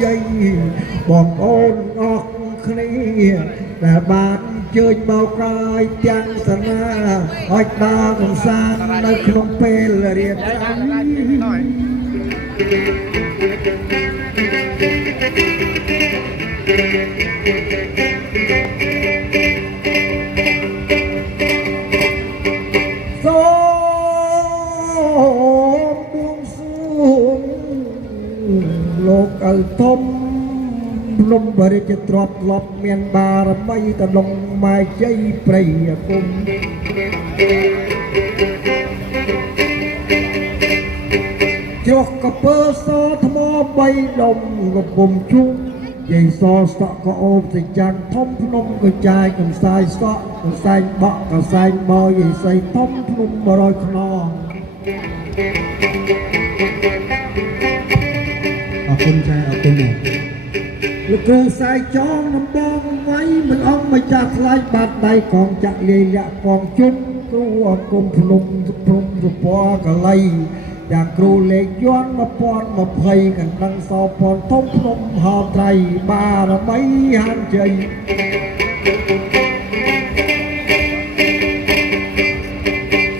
ជ័យបងប្អូនអរគ្នាដែលបានជើញមកក្រោយទាំងសាលាឲ្យដើរកំសាន្តនៅក្នុងពេលរៀបសូមបួងសួងលោកឪធំភ្នំបរិជ្ជទ្រព្យធ្លាប់មានបារមីតលងម៉ែជ័យព្រៃគុំជ្រោះកពើសថ្មបីដុំកំពុំជុំយាយសសក់ក៏អូបសេចក្ដីធំភ្នំក៏ចាយកំសាយសក់កំសែងបក់កំសែងបោយាយសីធំភ្នំ100ខ្នងអរគុណចាអរគុណលោកគ្រូសែចងដំបងໄວមិនអងម្ចាស់ថ្លៃបាត់ដៃកងចាក់លាយលាក់កងជុំគ្រូអគុំភ្នំព្រំរពណ៌កលៃយ៉ាងគ្រូលេខយន់1020កណ្ដឹងសោពនធំភ្នំហោត្រៃបារមីហានជ័យ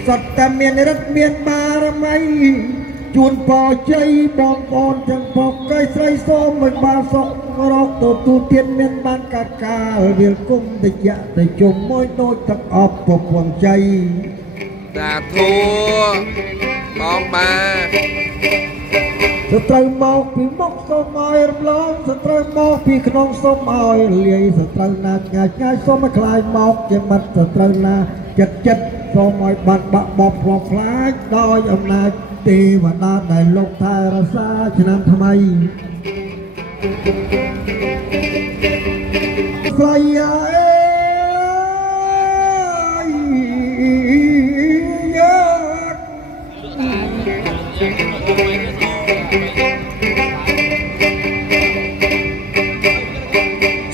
សត្វតែមានរិទ្ធមានបារមីជួនពរជ័យបងប្អូនទាំងពុកកៃស្រីសូមមិនបានសុខរកទទួលទានមានបានកាត់កាលវាលគុំតិយៈទៅជុំមួយដូចទឹកអប់ពពងជ័យសាធុបងបាទសត្រូវមកពីមុខសូមឲ្យរំលងសត្រូវមកពីក្នុងសូមឲ្យលាយសត្រូវណាឆ្ងាយឆ្ងាយសូមឲ្យខ្លាយមកជាមិត្តសត្រូវណាចិត្តសូមឲ្យបានបាក់បបផ្លោះខ្លាចដោយអំណាចទេវតាដែលលោកថែរក្សាឆ្នាំថ្មីស្រីអើយ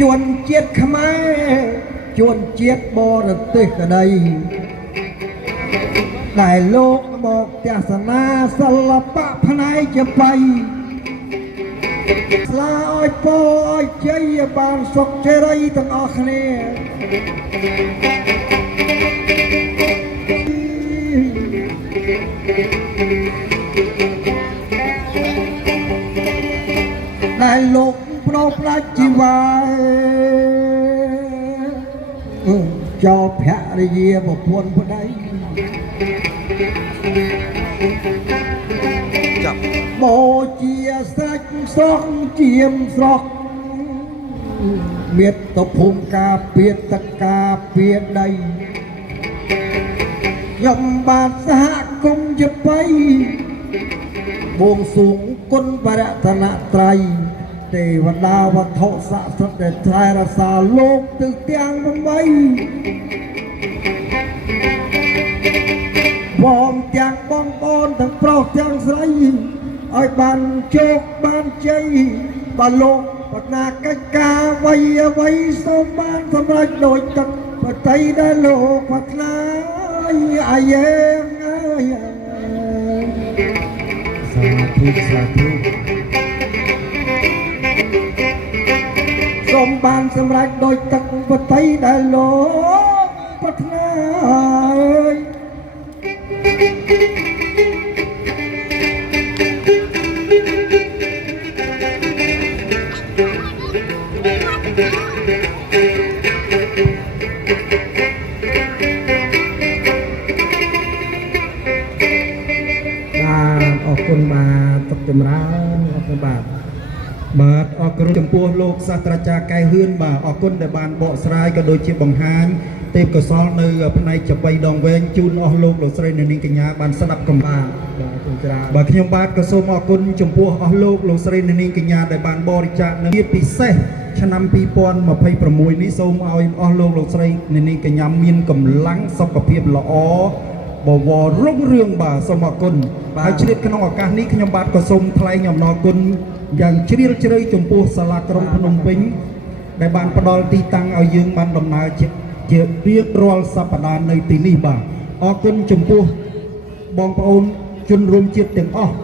ជួនជាតិខ្មែរជួនជាតិបរទេសក្តីដែលលោកមកទស្សនាសិល្បៈផ្នែកចំបៃស្លាឲ្យពរឲ្យជ័យបានសុខជ័យទាំងអស់គ្នាដែលលោកប្រោផ្លាច់ជីវ៉ាចោលភរិយាប្រពន្ធប្តីបូជាសាច់ស្រស់ជាមស្រស់មាតុភូមិការពារតកាពារដីខ្ញុំបាទសហគមន៍ជបៃបួងសួងគុណបរតនត្រ័យទេវតាវត្ថុស័ក្តិសិទ្ធិដែលថែរក្សាលោកទិសទាំង8បងទាំងបងប្អូនទាំងប្រុសទាំងស្រីឲ្យបានជោគបានជ័យបានលោកបណាកិច្ចការអ្វីសូមបានសម្រេចដោយទឹកបតីដែលលោកប្រាថ្នាអាយេសាធុសូមបានសម្រេចដោយទឹកបតីដែលលោកប្រាថ្នាអរគុណបាទទុកចម្រើនអរគុណបាទអរគុណចំពោះលោកសាស្ត្រាចារ្យកែវហ៊ឿនបាទអរគុណដែលបានបកស្រាយក៏ដូចជាបង្ហាញទេពកោសល្យនៅផ្នែកចំបៃដងវែងជូនអស់លោកស្រីនាងកញ្ញាបានស្ដាប់កំបាទបាទខ្ញុំបាទក៏សូមអរគុណចំពោះអស់លោកស្រីនាងកញ្ញាដែលបានបរិច្ចាគនៅពិសេសឆ្នាំ2026នេះសូមឲ្យអស់លោកស្រីនាងកញ្ញាមានកម្លាំងសុខភាពល្អបវររុងរឿងបាទសូមអរគុណហើយជ្រាបក្នុងឱកាសនេះខ្ញុំបាទក៏សូមថ្លែងអំណរគុណយ៉ាងជ្រាលជ្រៅចំពោះសាលាក្រុងភ្នំពេញដែលបានផ្ដល់ទីតាំងឲ្យយើងបានដំណើរជារៀងរាល់សប្តាហ៍នៅទីនេះបាទអរគុណចំពោះបងប្អូនជនរួមជាតិទាំងអស់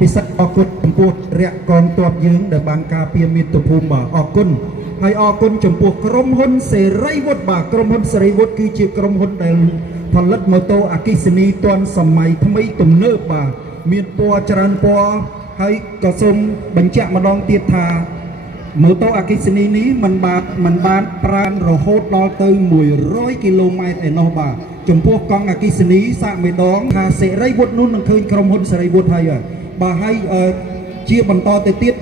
ពិសេសអរគុណចំពោះរយៈកងទ័ពយើងដែលបានការពារមាតុភូមិបាទអរគុណហើយអរគុណចំពោះក្រុមហ៊ុនសេរីវុឌ្ឍបាទក្រុមហ៊ុនសេរីវុឌ្ឍគឺជាក្រុមហ៊ុនដែលផលិតម៉ូតូអគ្គិសនីទាន់សម័យថ្មីទំនើបបាទមានពណ៌ច្រើនពណ៌ហើយក៏សូមបញ្ជាក់ម្ដងទៀតថាម៉ូតូអគ្គិសនីនេះมันបានប្រាណរហូតដល់ទៅ100គីឡូម៉ែត្រឯណោះបាទចំពោះកង់អគ្គិសនីសាកម្ដងថាសេរីវុឌ្ឍនោះនឹងឃើញក្រុមហ៊ុនសេរីវុឌ្ឍហើយបាទហើយជាបន្តទៅទៀត